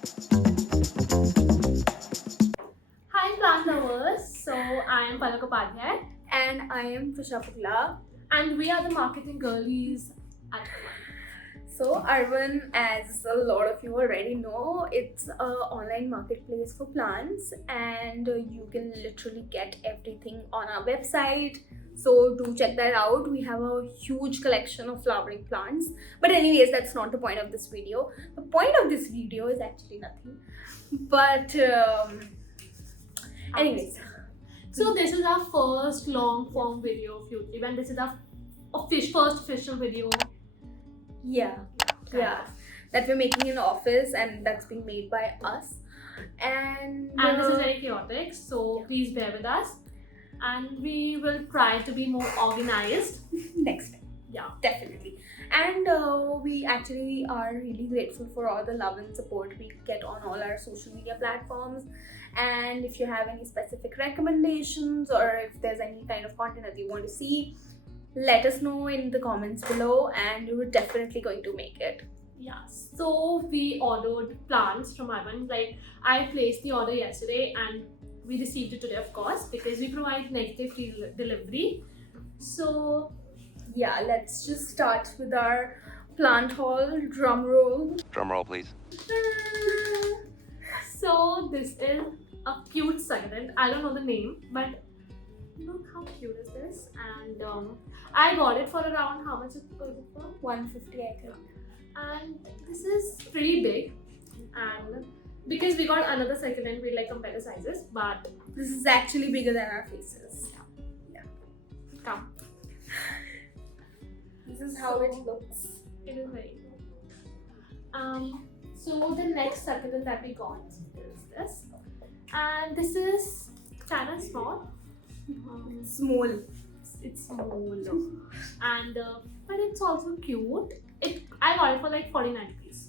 Hi plant lovers, so I am Palak Upadhyay And I am Trisha Pugla. and we are the marketing girlies at Urvann. So Urvann, as a lot of you already know, it's an online marketplace for plants, and you can literally get everything on our website. So do check that out. We have a huge collection of flowering plants. But anyways, that's not the point of this video. The point of this video is actually nothing. But anyways, So this is our first long form video of YouTube and this is our first official video. yeah. That we're making in office, and that's being made by us. And And this is very chaotic, so please bear with us. And we will try to be more organized. next time. Yeah. Definitely. And we actually are really grateful for all the love and support we get on all our social media platforms. And if you have any specific recommendations, or if there's any kind of content that you want to see, let us know in the comments below, and we're definitely going to make it. Yeah. So we ordered plants from Urvann. Like I placed the order yesterday and we received it today, of course, because we provide next day free delivery. So Yeah, let's just start with our plant haul. Drum roll. Drum roll, please. So this is a cute succulent. I don't know the name, but look how cute is this. And I got it for around, how much was it for? 150, I think. And this is pretty big. And because we got another succulent, we like compare the sizes. But This is actually bigger than our faces. come, This is how it looks. it is very good. So the next succulent that we got is this. And this is kind of small. Small. It's small and but it's also cute. I got it for like 49 rupees.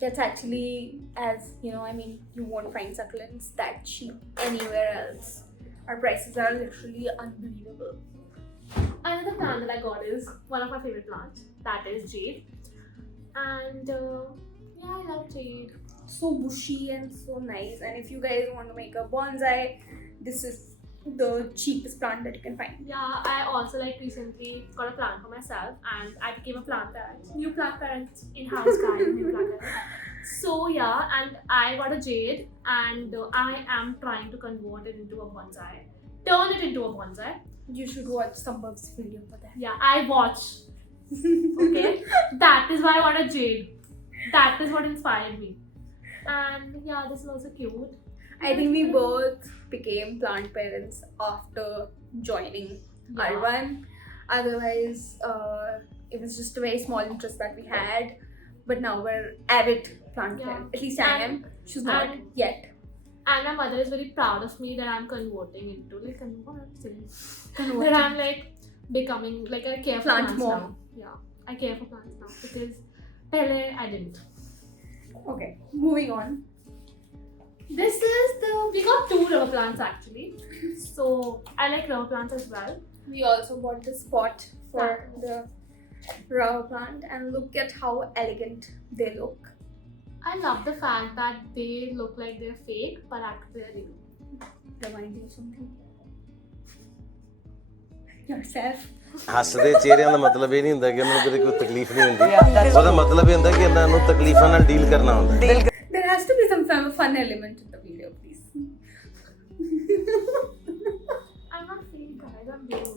That's actually, as you know, I mean, you won't find succulents that cheap anywhere else. Our prices are literally unbelievable. Another plant that I got is one of my favorite plants, that is jade. And yeah, I love jade. So bushy and so nice. And if you guys want to make a bonsai, this is the cheapest plant that you can find. Yeah, I also like recently got a plant for myself and I became a plant parent. New plant parent in-house guy, new plant parent. So yeah, and I got a jade and I am trying to convert it into a bonsai. Turn it into a bonsai. You should watch Sambhav's video for that. Yeah, I watch. Okay? That is why I got a jade. That is what inspired me. And yeah, this is also cute. I think we both became plant parents after joining Urvann. Otherwise, it was just a very small interest that we had. But now we're avid plant parents. At least I am. She's not yet. And my mother is very proud of me that I'm converting into like that I'm like becoming like I care for plants now. Yeah, I care for plants now because pehle I didn't. Okay, moving on. This is we got 2 rubber plants actually. So I like rubber plants as well. We also bought this pot for the rubber plant, and look at how elegant they look. I love the fact that they look like they're fake, but actually they're real. Remind you of something? Yourself. ਹੱਸਦੇ ਚਿਹਰਿਆਂ ਦਾ ਮਤਲਬ ਇਹ ਨਹੀਂ ਹੁੰਦਾ ਕਿ ਉਹਨਾਂ ਨੂੰ ਕੋਈ ਤਕਲੀਫ ਨਹੀਂ ਹੁੰਦੀ ਉਹਦਾ ਮਤਲਬ ਇਹ ਹੁੰਦਾ ਕਿ ਇਹਨਾਂ ਨੂੰ ਤਕਲੀਫਾਂ ਨਾਲ ਡੀਲ ਕਰਨਾ ਹੁੰਦਾ There has to be some fun element in the video, please. I'm not fake, guys. I'm real.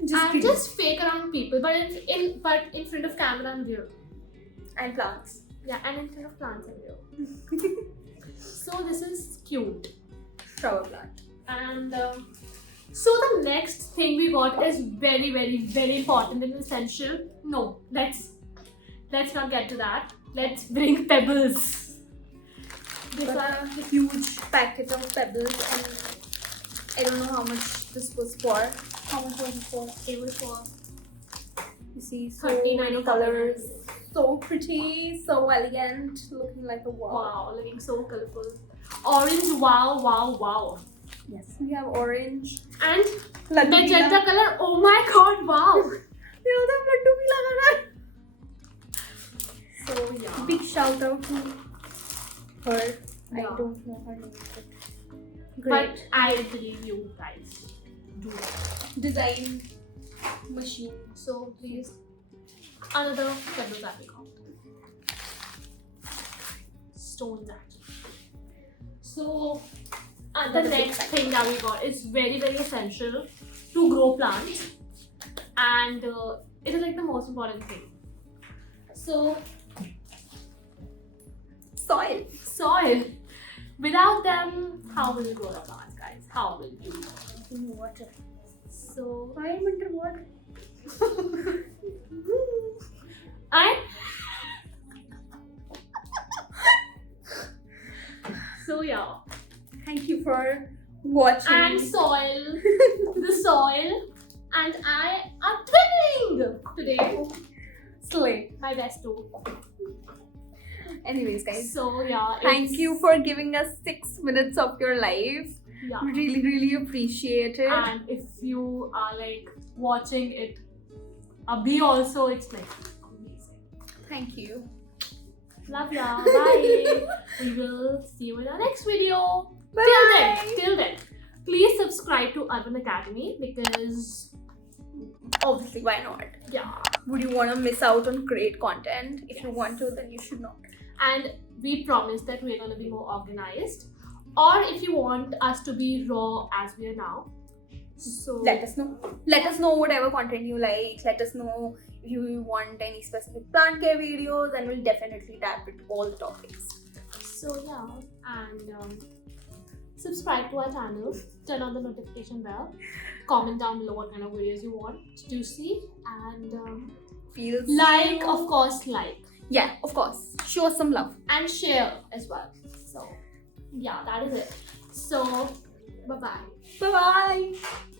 Just I'm kidding. just fake around people, but in front of camera I'm real. And plants. Yeah, and in front of plants I'm real. So this is cute. Rubber plant. And so the next thing we got is very, very, very important and essential. No, let's not get to that. Let's bring pebbles. These Got are a huge packet of pebbles, and I don't know how much this was for. How much was it for? it was for You see, so 39 many colors. So pretty, so elegant, looking like a wow. wow, looking so colorful. Orange, wow, wow, wow. Yes, we have orange. And Laddu magenta color, oh my god, wow. We also have laddu bhi laga hai. So yeah. big shout out to her. I Yeah. don't know her name. But Great I believe you guys do it. design machine. So please, another pebble that we got. Stones actually. So the Another big next fact. thing that we got is very very essential to grow plants, and it is like the most important thing. So Soil. soil. Without them, how will you grow the plants, guys? How will you? Water. So I am underwater. I. So yeah, Thank you for watching. and soil, the soil, and I are twinning today. Slay. My best too. Anyways, guys. So yeah, Thank it's- you for giving us 6 minutes of your life. Yeah, Really, really appreciate it. and if you are like watching it, be also it's like amazing. Thank you. Love ya. Bye. We will see you in our next video. Bye. Till then, please subscribe to Urban Academy because Obviously, why not? yeah, Would you want to miss out on great content? If you want to, then you should not. and we promise that we're gonna be more organized. Or if you want us to be raw as we are now, so Let us know. Let us know whatever content you like. Let us know if you want any specific plant care videos, and we'll definitely tap into all the topics. So yeah, and subscribe to our channel, turn on the notification bell, comment down below what kind of videos you want to see, and Feels like, of course, like, Yeah, of course. Show us some love. and share as well. So yeah, that is it. So bye bye. Bye bye.